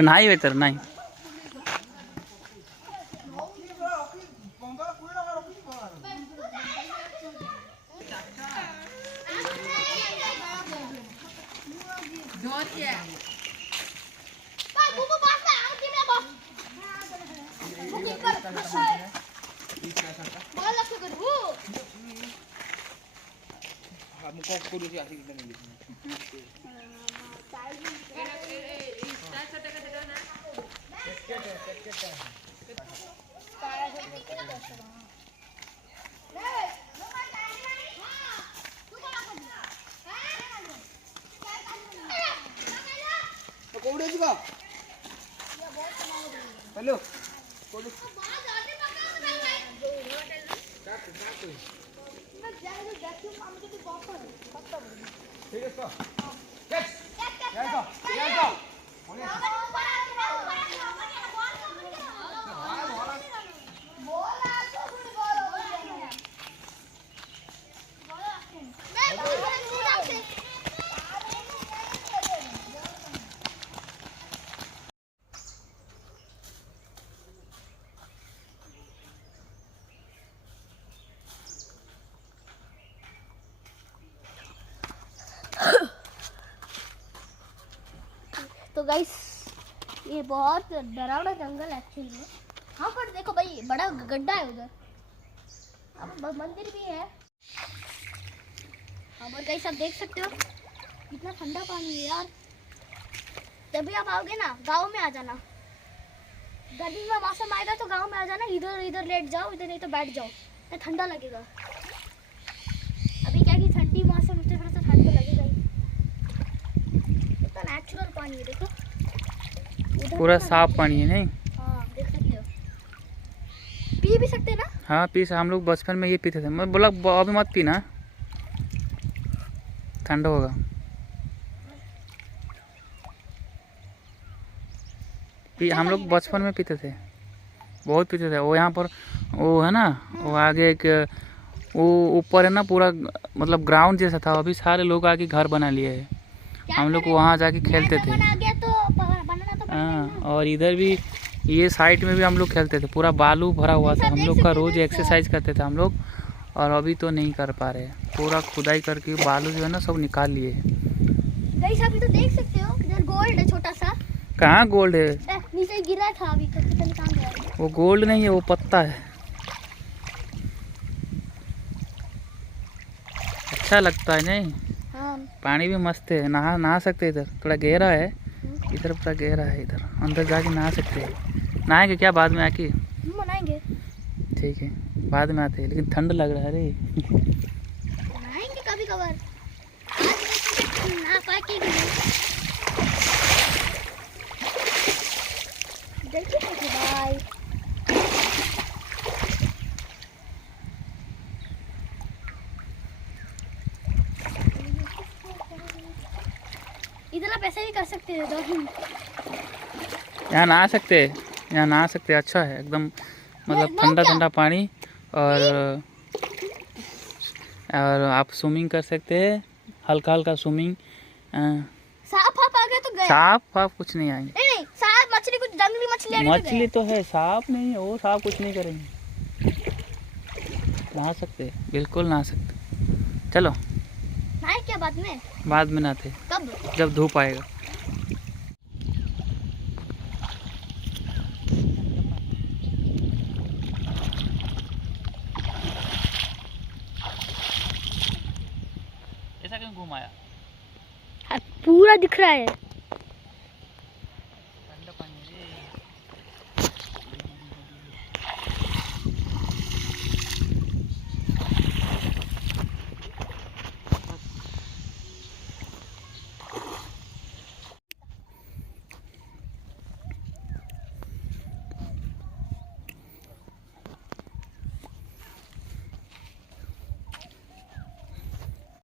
नाही वे तर नाही हेलो तो गाइस ये बहुत डरावना जंगल एक्चुअली में। हाँ पर देखो भाई बड़ा गड्ढा है उधर, अब मंदिर भी है। हाँ पर गाइस आप देख सकते हो कितना ठंडा पानी है यार। जब भी आप आओगे ना गांव में आ जाना, गर्मी में मौसम आएगा तो गांव में आ जाना, इधर इधर लेट जाओ, इधर नहीं तो बैठ जाओ, तो ठंडा लगेगा। अभी क्या कि ठंडी मौसम उससे थोड़ा सा ठंड तो लगेगा ही। इतना नेचुरल पानी है देखो, पूरा साफ पानी है नहीं। हाँ देख सकते हो, पी भी सकते हैं ना। हाँ पी से, हम लोग बचपन में ये पीते थे। मैं बोला अभी मत पीना, ठंडा होगा। हम लोग बचपन में पीते थे, बहुत पीते थे। वो यहाँ पर वो है ना, वो आगे एक वो ऊपर है ना पूरा, मतलब ग्राउंड जैसा था, अभी सारे लोग आके घर बना लिए हैं। क्या हम लोग करें? वहाँ जाके खेलते मैं तो थे। बना गया तो बनाना तो पड़ेगा ही हाँ, ना। और इधर भी ये साइड में भी हम लोग खेलते थे, पूरा बालू भरा हुआ था। सब हम देख लोग का सकते रोज हैं एक्सरसाइज करते थे हम लोग, और अभी तो नहीं कर पा रहे। पूरा खुदाई करके बालू जो है ना सब निकाल लिए। गाइस अभी तो देख सकते हो इधर गोल्ड है छोटा सा। कहाँ गोल्ड है? नीचे गिरा था अभी तो पता नहीं कहाँ गया। वो गोल्ड नहीं है, वो पत्ता है। अच्छा लगता है नहीं? हाँ। पानी भी मस्त है, नहा नहा सकते हैं। इधर थोड़ा गहरा है, इधर पूरा गहरा है। इधर अंदर जाके नहा सकते हैं। नहाएंगे क्या बाद में आके? हम बनाएंगे। ठीक है, बाद में आते हैं, लेकिन ठंड लग रहा है रे। बनाएंगे कभी कभार। आज ना पाके देखिए भाई। इधर आप ऐसे भी कर सकते हो जॉगिंग। यहाँ नहा सकते हैं, यहाँ नहा सकते हैं। अच्छा है एकदम, मतलब नो ठंडा क्या? ठंडा पानी। और आप स्विमिंग कर सकते हैं, हल्का हल्का स्विमिंग। सांप आ गया तो गया। सांप फाप कुछ नहीं आएंगे। नहीं नहीं सांप मछली कुछ जंगली मछली आ गई तो मछली गया। तो है, सांप नहीं है, वो सांप कुछ नहीं करेंगे। नहा सकते हैं, बिल्कुल नहा सकते हैं। चलो नहाए क्या बाद में? बाद में नहाते, कब? जब धूप आएगा। ऐसा क्यों घुमाया? पूरा दिख रहा है।